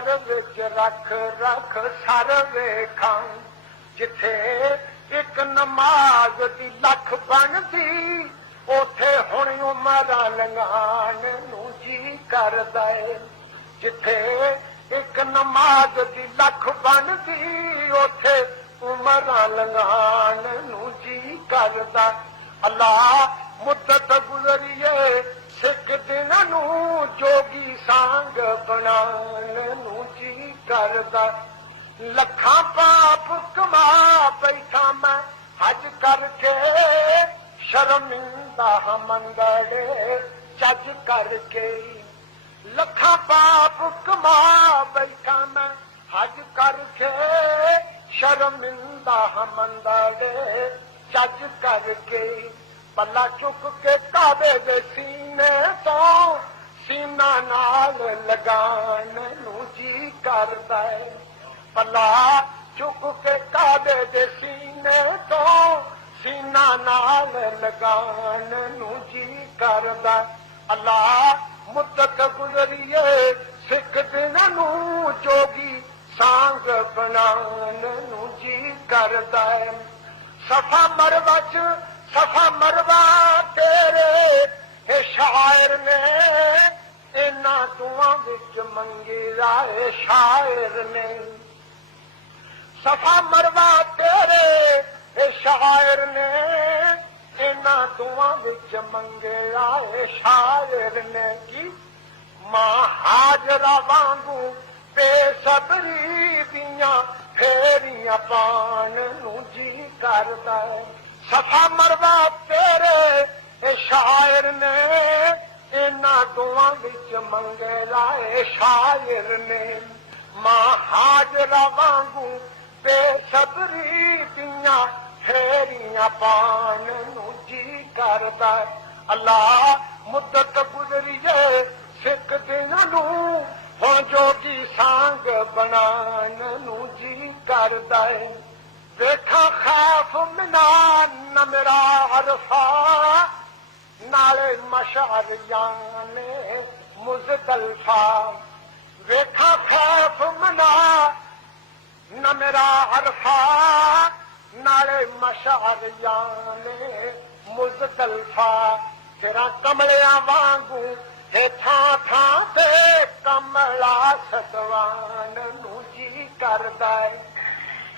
घर विच रख रख सर वेखां जिथे एक नमाज दी लख बनदी उथे हुण उमरां लंघाण नूं जी करदा है। जिथे एक नमाज दी लख बनदी उथे उमरां लंघाण नूं जी करदा। अल्लाह मुद्दत गुज़रिए सिख दिन नूं जोगी सांग बनाण नूं जी करदा। लखां पाप कमा बैठा मैं हज करके शर्मिंदा मंदड़े जज करके। लखां पाप कमा बैठा मैं हज करके शर्मिंदा मंदड़े जज करके। पल्ला चुक के काबे दे सीने तो सीना नाल लगान नूं जी करदा है। पल्ला चुक के काबे दे सीने तो सीना नाल लगान नूं जी करदा। अल्लाह मुद्दत गुज़रिए सिख दिन नूं जोगी सांग बनान नूं जी करदा है। सफा मरवा च सफा मरवा तेरे हे शायर ने इन्ना दुआं विच मंगी राए शायर ने। सफा मरवा तेरे हे शायर ने इन्ना दुआं विच मंगे राए शायर ने। की मां हाजरा वांगू बेसबरी दियां फेरियां पान नूं जी करदा है। सफा मरवा तेरे शायर ने इन्ना दुआं विच मंगे लाए शायर ने। मां हाजरा वांगू बेसबरी दियां फेरियां पान नूं जी करदा। अल्लाह मुद्दत गुज़रिए सिख दिन नूं हुण जोगी सांग बनान नूं जी करदा है। वेखा खैफ मिना न मेरा अरफा नाले मशअर याने मुज़दलिफा। वेखा खैफ मिना न मेरा अरफा नाले मशअर याने मुज़दलिफा। तेरा कमलियां वांगू हे थां थां ते कमला सतवान नूं जी करदा है।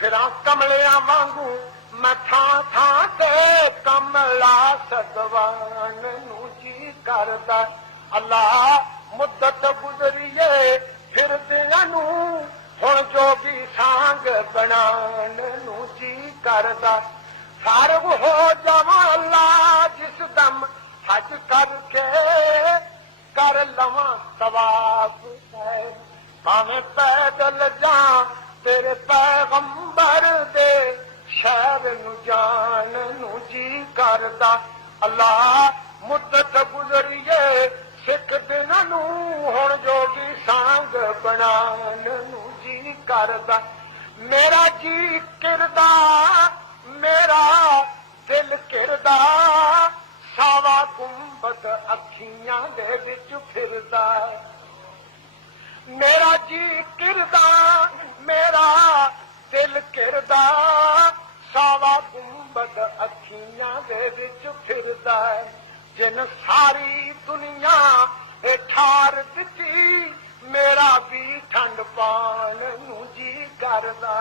फिर कमलियां वांगू मैं थां थां ते कमला सतवान नूं जी करदा। अल्लाह मुद्दत गुज़रिए फिर दियां नूं हुण जोगी सांग बनान नूं जी करदा। फारग हो जावां अल्लाह जिस दम हज करके कर लवां तवाफ है। भावें पैदल जा तेरे पैगंबर दे शहर नूं जान नूं जी करदा। अल्लाह मुद्दत गुज़रिए सिख दिन नूं हुण जोगी सांग बनान नूं जी करदा। मेरा जी किरदा मेरा दिल किरदा सावा गुंबद अखियां दे विच फिरदा। मेरा जी किरदा मेरा दिल किरदा सावा गुंबद अखियां दे विच फिरदा। जिन सारी दुनिया ठार दिती मेरा भी ठंड पान नूं जी करदा।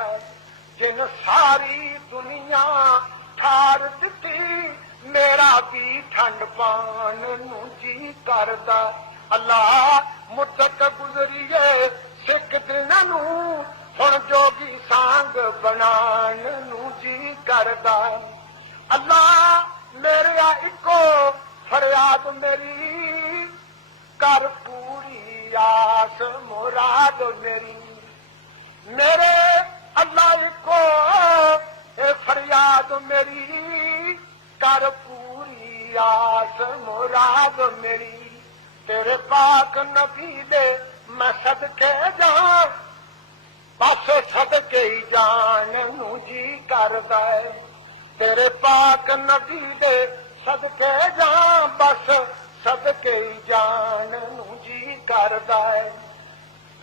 जिन सारी दुनिया ठार दिती मेरा भी ठंड पान नूं जी करदा। अल्लाह मुद्दत गुज़रिए सिख दिन नूं हुण जोगी सांग बनान नूं जी करदा। अल्लाह मेरा इको फरियाद मेरी कर पूरी आस मुराद मेरी। मेरे अल्लाह इको फरियाद मेरी कर पूरी आस मुराद मेरी। तेरे पाक नबी दे मैं सदके जा बस सदके ही जान नूं जी करदा है। तेरे पाक नबी दे सदके जा बस सदके ही जान नूं जी करदा है।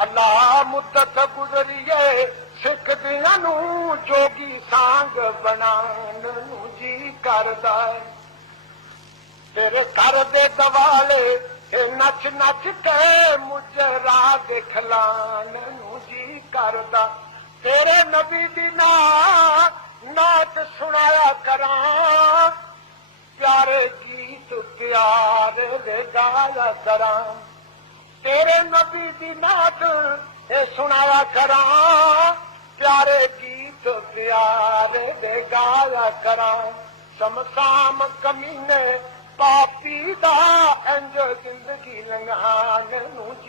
ਅੱਲਾ ਮੁੱਦਤ ਗੁਜ਼ਰੀਏ ਸਿੱਖਦਿਆਂ ਨੂੰ ਜੋਗੀ ਸਾਂਗ ਬਣਾਉਣ ਨੂੰ ਜੀ ਕਰਦਾ ਹੈ। ਤੇਰੇ ਘਰ ਦੇ ਦਵਾਲੇ ਇਹ ਨੱਚ ਨੱਚ ਕੇ ਮੁਜਰਾ ਦਿਖਲਾਣ ਨੂੰ ਜੀ ਕਰਦਾ। ਤੇਰੇ ਨਬੀ ਦੀ ਨਾਤ ਸੁਣਾਇਆ ਕਰਾਂ, ਪਿਆਰੇ ਗੀਤ ਪਿਆਰੇ ਦੇ ਗਾਇਆ ਕਰਾਂ। ਤੇਰੇ ਨਬੀ ਦੀ ਨਾਤ ਇਹ ਸੁਣਾਇਆ ਕਰਾਂ, ਪਿਆਰੇ ਗੀਤ ਪਿਆਰੇ ਦੇ ਗਾਇਆ ਕਰਾਂ। ਸ਼ਮਸ਼ਾਮ ਕਮੀਨੇ ਪਾਪੀ ਦਾ ਇੰਜ ਜ਼ਿੰਦਗੀ ਲੰਘਾਣ ਨੂੰ